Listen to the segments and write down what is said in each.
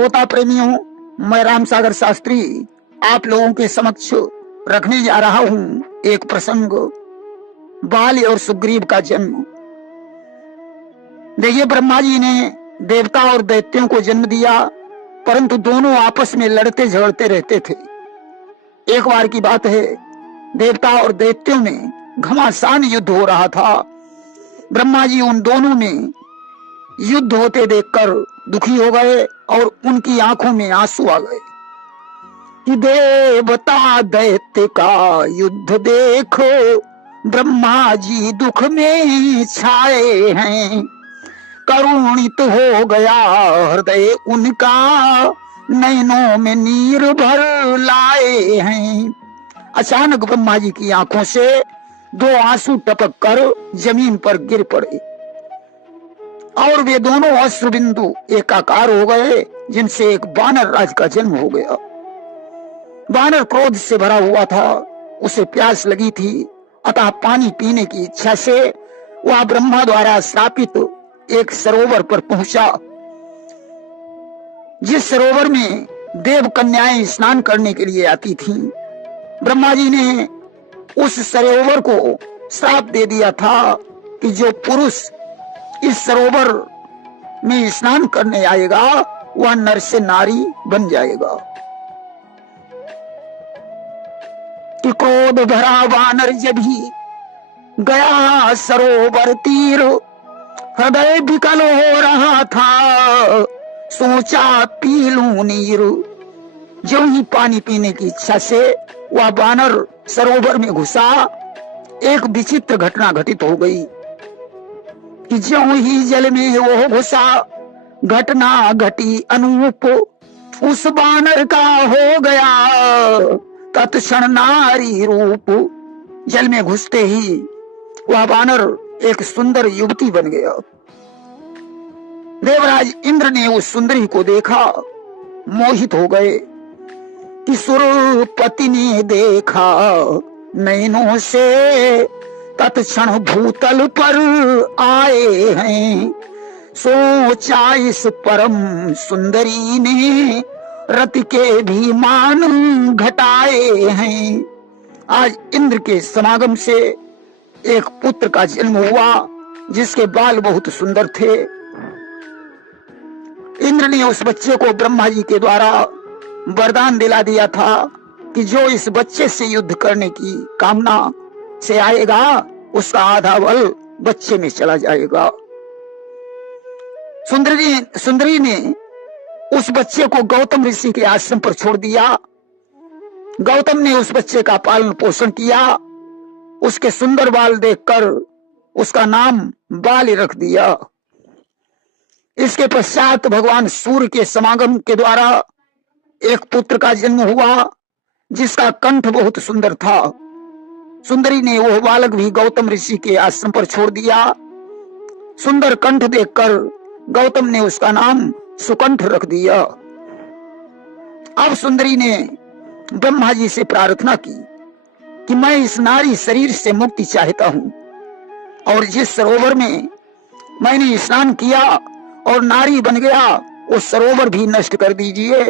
श्रोता प्रेमियों, मैं राम सागर शास्त्री आप लोगों के समक्ष रखने जा रहा हूँ एक प्रसंग, बाल और सुग्रीव का जन्म। देखिए, ब्रह्मा जी ने देवता और दैत्यों को जन्म दिया, परंतु दोनों आपस में लड़ते झगड़ते रहते थे। एक बार की बात है, देवता और दैत्यों में घमासान युद्ध हो रहा था। ब्रह्मा जी उन दोनों में युद्ध होते देखकर दुखी हो गए और उनकी आंखों में आंसू आ गए कि देवता दैत्य का युद्ध देखो, ब्रह्मा जी दुख में छाए हैं। करुणित हो गया हृदय उनका, नैनों में नीर भर लाए हैं। अचानक ब्रह्मा जी की आंखों से दो आंसू टपक कर जमीन पर गिर पड़े और वे दोनों अश्रु बिंदु एकाकार हो गए, जिनसे एक वानर राज का जन्म हो गया। वानर क्रोध से भरा हुआ था, उसे प्यास लगी थी, अतः पानी पीने की इच्छा से वह ब्रह्मा द्वारा श्रापित एक सरोवर पर पहुंचा, जिस सरोवर में देव कन्याएं स्नान करने के लिए आती थीं। ब्रह्मा जी ने उस सरोवर को श्राप दे दिया था कि जो पुरुष इस सरोवर में स्नान करने आएगा वह नर से नारी बन जाएगा। कि क्रोध भरा वानर जब ही गया सरोवर तीर, हृदय विकल हो रहा था, सोचा पी लूं नीर। जो ही पानी पीने की इच्छा से वह वानर सरोवर में घुसा, एक विचित्र घटना घटित हो गई कि ज्यों ही जल में वो घुसा, घटना घटी अनूप, उस वानर का हो गया तत्क्षण नारी रूप। जल में घुसते ही वह वानर एक सुंदर युवती बन गया। देवराज इंद्र ने उस सुंदरी को देखा, मोहित हो गए कि सुरपति ने देखा नैनों से, तत्क्षण भूतल पर आए हैं। सोचा इस परम सुंदरी ने, रति के भी मान घटाए हैं। आज इंद्र के समागम से एक पुत्र का जन्म हुआ, जिसके बाल बहुत सुंदर थे। इंद्र ने उस बच्चे को ब्रह्मा जी के द्वारा वरदान दिला दिया था कि जो इस बच्चे से युद्ध करने की कामना से आएगा, उसका आधा बल बच्चे में चला जाएगा। सुंदरी ने उस बच्चे को गौतम ऋषि के आश्रम पर छोड़ दिया। गौतम ने उस बच्चे का पालन पोषण किया। उसके सुंदर बाल देखकर उसका नाम बाल रख दिया। इसके पश्चात भगवान सूर्य के समागम के द्वारा एक पुत्र का जन्म हुआ, जिसका कंठ बहुत सुंदर था। सुंदरी ने वह बालक भी गौतम ऋषि के आश्रम पर छोड़ दिया। सुंदर कंठ देखकर गौतम ने उसका नाम सुकंठ रख दिया। अब सुंदरी ने ब्रह्मा जी से प्रार्थना की कि मैं इस नारी शरीर से मुक्ति चाहता हूं, और जिस सरोवर में मैंने स्नान किया और नारी बन गया, उस सरोवर भी नष्ट कर दीजिए।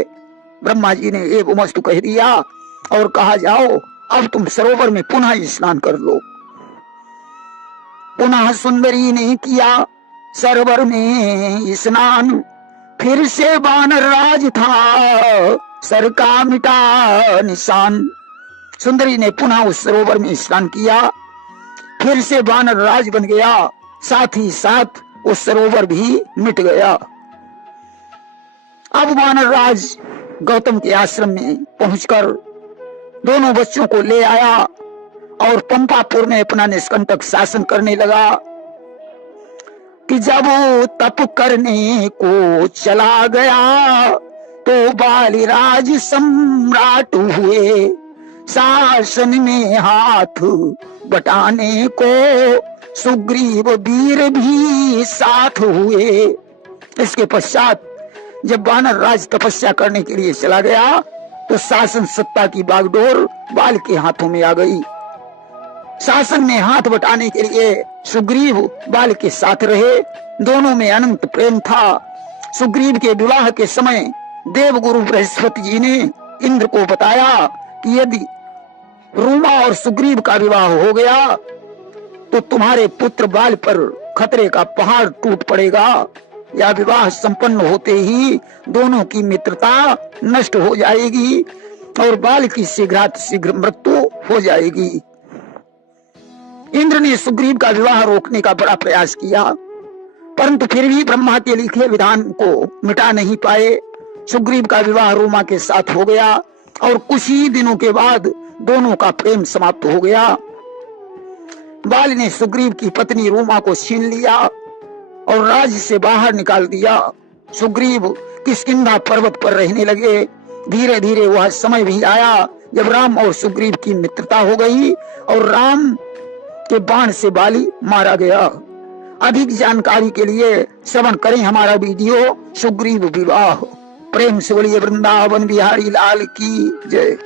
ब्रह्मा जी ने एवमस्तु कह दिया और कहा, जाओ अब तुम सरोवर में पुनः स्नान कर लो। पुनः सुंदरी ने किया सरोवर में स्नान, फिर से वानर राज था, सर का मिटा निशान। सुंदरी ने पुनः उस सरोवर में स्नान किया, फिर से वानर राज बन गया, साथ ही साथ उस सरोवर भी मिट गया। अब वानर राज गौतम के आश्रम में पहुंचकर दोनों बच्चों को ले आया और पंपापुर में अपना निष्कंटक शासन करने लगा। कि जब वो तप करने को चला गया, तो बालिराज सम्राट हुए, शासन में हाथ बटाने को सुग्रीव वीर भी साथ हुए। इसके पश्चात जब वानर राज तपस्या करने के लिए चला गया, तो शासन सत्ता की बागडोर बाल के हाथों में आ गई। शासन में हाथ बटाने के लिए सुग्रीव बाल के साथ रहे। दोनों में अनंत प्रेम था। सुग्रीव के विवाह के समय देवगुरु बृहस्पति जी ने इंद्र को बताया कि यदि रूमा और सुग्रीव का विवाह हो गया तो तुम्हारे पुत्र बाल पर खतरे का पहाड़ टूट पड़ेगा। यह विवाह संपन्न होते ही दोनों की मित्रता नष्ट हो जाएगी और बाल की शीघ्र मृत्यु हो जाएगी। इंद्र ने सुग्रीव का विवाह रोकने का बड़ा प्रयास किया, परंतु फिर भी ब्रह्मा के लिखे विधान को मिटा नहीं पाए। सुग्रीव का विवाह रूमा के साथ हो गया और कुछ ही दिनों के बाद दोनों का प्रेम समाप्त हो गया। बाल ने सुग्रीव की पत्नी रूमा को छीन लिया और राज्य से बाहर निकाल दिया। सुग्रीव किष्किंधा पर्वत पर रहने लगे। धीरे धीरे वह समय भी आया जब राम और सुग्रीव की मित्रता हो गई और राम के बाण से बाली मारा गया। अधिक जानकारी के लिए श्रवण करें हमारा वीडियो सुग्रीव विवाह। प्रेम से बोलिए वृंदावन बिहारी लाल की जय।